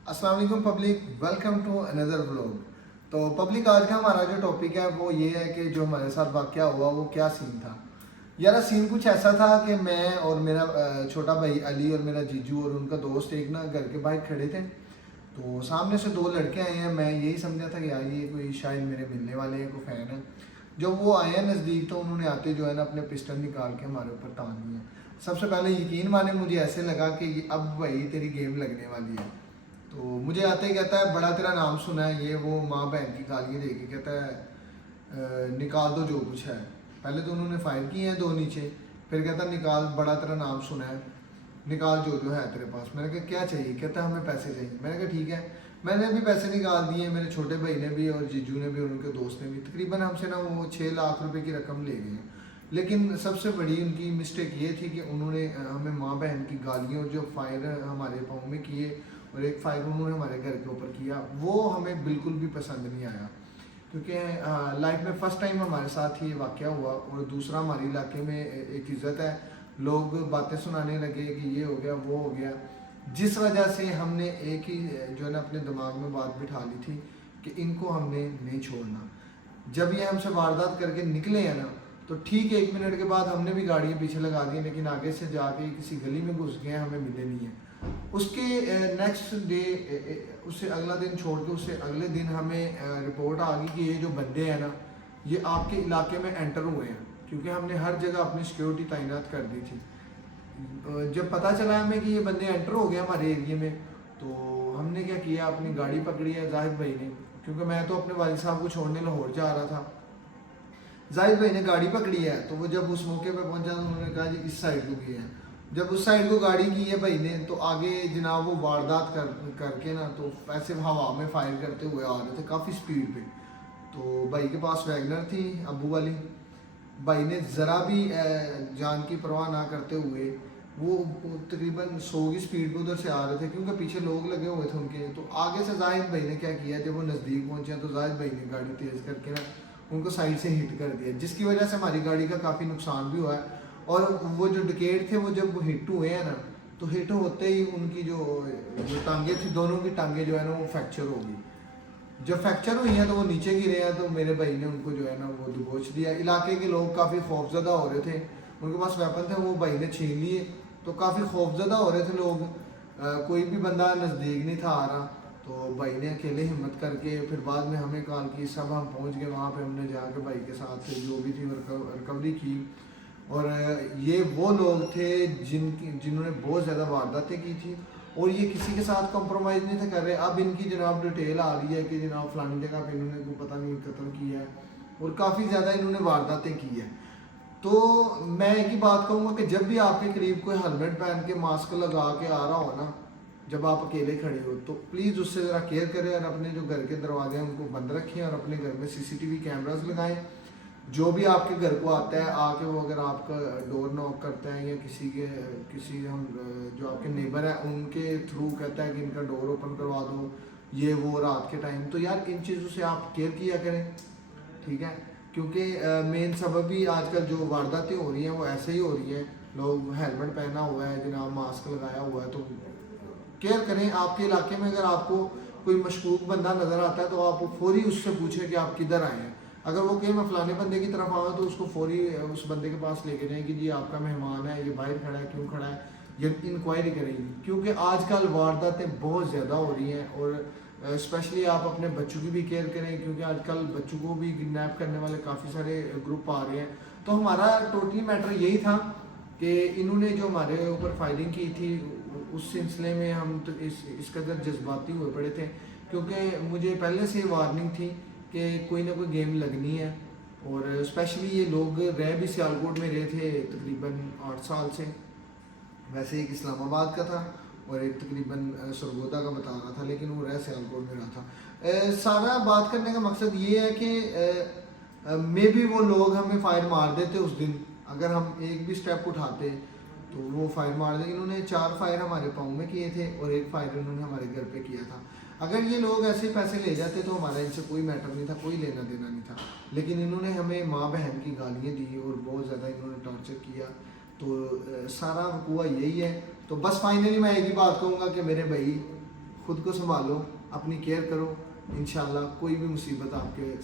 अस्सलाम वालेकुम public, welcome to another vlog. तो पब्लिक, आज का हमारा जो टॉपिक है वो ये है कि जो हमारे साथ वाक़या हुआ वो क्या सीन था। यार सीन कुछ ऐसा था कि मैं और मेरा छोटा भाई अली और मेरा जीजू और उनका दोस्त एक ना घर के बाहर खड़े थे। तो सामने से दो लड़के आए हैं। मैं यही समझा था कि यार ये कोई शायद मेरे मिलने वाले हैं, कोई फ़ैन है। जब वो आए हैं नज़दीक तो उन्होंने आते जो है ना अपने पिस्टल निकाल के हमारे ऊपर तान दिए। सबसे पहले यकीन माने मुझे ऐसे लगा कि अब भाई तेरी गेम लगने वाली है। तो मुझे आते ही कहता है बड़ा तेरा नाम सुना है, ये वो माँ बहन की गालियाँ दे के कहता है निकाल दो जो कुछ है। पहले तो उन्होंने फायर किए हैं दो नीचे, फिर कहता निकाल, बड़ा तेरा नाम सुना है, निकाल जो जो है तेरे पास। मैंने कहा क्या चाहिए? कहता हमें पैसे चाहिए। मैंने कहा ठीक है। मैंने भी पैसे निकाल दिए, मेरे छोटे भाई ने भी और जीजू ने भी और उनके दोस्त ने भी। तकरीबन हमसे ना वो 6 लाख रुपए की रकम ले गए हैं। लेकिन सबसे बड़ी उनकी मिस्टेक ये थी कि उन्होंने हमें माँ बहन की गालियों और जो फायर हमारे पाँव में किए और एक फायर उन्होंने हमारे घर के ऊपर किया, वो हमें बिल्कुल भी पसंद नहीं आया। क्योंकि लाइफ में फ़र्स्ट टाइम हमारे साथ ये वाक़या हुआ और दूसरा हमारे इलाके में एक इज़्ज़त है, लोग बातें सुनाने लगे कि ये हो गया वो हो गया, जिस वजह से हमने एक ही जो है ना अपने दिमाग में बात बिठा ली थी कि इनको हमने नहीं छोड़ना। जब ये हमसे वारदात करके निकले हैं ना, तो ठीक 1 मिनट के बाद हमने भी गाड़ियाँ पीछे लगा दी, लेकिन आगे से जाके किसी गली में घुस गए, हमें मिले नहीं हैं। उसके नेक्स्ट डे, उससे अगला दिन छोड़ के उससे अगले दिन हमें रिपोर्ट आ गई कि ये जो बंदे हैं ना, ये आपके इलाके में एंटर हुए हैं। क्योंकि हमने हर जगह अपनी सिक्योरिटी तैनात कर दी थी। जब पता चला हमें कि ये बंदे एंटर हो गए हमारे एरिया में, तो हमने क्या किया, अपनी गाड़ी पकड़ी है जाहिद भाई ने। क्योंकि मैं तो अपने वालिद साहब को छोड़ने लाहौर जा रहा था, जाहिद भाई ने गाड़ी पकड़ी है। तो वो जब उस मौके पर पहुंचा तो उन्होंने कहा जी इस साइड को गए हैं। जब उस साइड को गाड़ी की है भाई ने, तो आगे जनाब वो वारदात करके ना, तो ऐसे हवा में फायर करते हुए आ रहे थे काफ़ी स्पीड पे। तो भाई के पास वैगनर थी अबू वाली। भाई ने ज़रा भी जान की परवाह ना करते हुए वो तकरीबन 100 की स्पीड पे उधर से आ रहे थे, क्योंकि पीछे लोग लगे हुए थे उनके। तो आगे से जाहिद भाई ने क्या किया, जब वो नज़दीक पहुंचे तो जाहिद भाई ने गाड़ी तेज़ करके ना उनको साइड से हिट कर दिया, जिसकी वजह से हमारी गाड़ी का काफ़ी नुकसान भी हुआ है। और वो जो डकेट थे वो जब वो हिट हुए हैं ना, तो हिट होते ही उनकी जो टांगे थी, दोनों की टांगे जो है ना वो फ्रैक्चर हो गई। जब फ्रैक्चर हुई हैं तो वो नीचे गिरे हैं, तो मेरे भाई ने उनको जो है ना वो दबोच दिया। इलाके के लोग काफ़ी खौफजदा हो रहे थे, उनके पास वेपन थे, वो भाई ने छीन लिए। तो काफ़ी खौफजदा हो रहे थे लोग, कोई भी बंदा नज़दीक नहीं था आ रहा। तो भाई ने अकेले हिम्मत करके फिर बाद में हमें कॉल की, सब हम पहुंच गए वहाँ पे। हमने जाके भाई के साथ जो भी थी रिकवरी की। और ये वो लोग थे जिन्होंने बहुत ज़्यादा वारदातें की थी, और ये किसी के साथ कंप्रोमाइज़ नहीं थे कर रहे। अब इनकी जनाब डिटेल आ रही है कि जनाब फलानी जगह पे इन्होंने को पता नहीं कत्ल किया है और काफ़ी ज़्यादा इन्होंने वारदातें की है। तो मैं एक ही बात कहूँगा कि जब भी आपके करीब कोई हेलमेट पहन के मास्क लगा के आ रहा हो ना, जब आप अकेले खड़े हो, तो प्लीज़ उससे ज़रा केयर करें और अपने जो घर के दरवाजे हैं उनको बंद रखें और अपने घर में सीसीटीवी कैमरास लगाएं। जो भी आपके घर को आता है आके, वो अगर आपका डोर नॉक करता है या किसी हम जो आपके नेबर है उनके थ्रू कहता है कि इनका डोर ओपन करवा दो, ये वो रात के टाइम, तो यार इन चीज़ों से आप केयर किया करें, ठीक है। क्योंकि मेन सबब ही आजकल जो वारदातें हो रही हैं वो ऐसे ही हो रही हैं। लोग हेलमेट पहना हुआ है जनाब, मास्क लगाया हुआ है, तो केयर करें। आपके इलाके में अगर आपको कोई मशकूक बंदा नज़र आता है तो आप फौरी उससे पूछें कि आप किधर आए हैं। अगर वो कहे मैं फ़लाने बंदे की तरफ आऊँ, तो उसको फौरी उस बंदे के पास लेके जाएं कि जी आपका मेहमान है, ये बाहर खड़ा है, क्यों खड़ा है, ये इंक्वायरी करेंगी। क्योंकि आजकल वारदातें बहुत ज़्यादा हो रही हैं। और स्पेशली आप अपने बच्चों की भी केयर करें, क्योंकि आजकल बच्चों को भी किडनैप करने वाले काफ़ी सारे ग्रुप आ रहे हैं। तो हमारा टोटली मैटर यही था कि इन्होंने जो हमारे ऊपर फायरिंग की थी, उस सिलसिले में हम तो इस कदर जज्बाती हुए पड़े थे, क्योंकि मुझे पहले से वार्निंग थी कि कोई ना कोई गेम लगनी है। और स्पेशली ये लोग रह भी सियालकोट में रहे थे तकरीबन 8 साल से। वैसे एक इस्लामाबाद का था और एक तकरीबन सरगोदा का बता रहा था, लेकिन वो रह सियालकोट में रहा था। सारा बात करने का मकसद ये है कि मे भी वो लोग हमें फायर मार देते उस दिन, अगर हम एक भी स्टेप उठाते तो वो फायर मार दे। इन्होंने 4 फायर हमारे पाँव में किए थे और एक फायर इन्होंने हमारे घर पे किया था। अगर ये लोग ऐसे पैसे ले जाते तो हमारा इनसे कोई मैटर नहीं था, कोई लेना देना नहीं था। लेकिन इन्होंने हमें माँ बहन की गालियाँ दी और बहुत ज़्यादा इन्होंने टॉर्चर किया। तो सारा हुआ यही है। तो बस फाइनली मैं एक ही बात कहूँगा कि मेरे भाई خود کو سنبھالو، اپنی کیئر کرو، انشاءاللہ کوئی بھی مصیبت آپ کے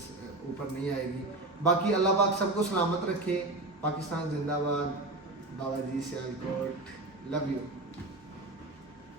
اوپر نہیں آئے گی. باقی اللہ پاک سب کو سلامت رکھے. پاکستان زندہ باد. بابا جی سیالکوٹ. Love you.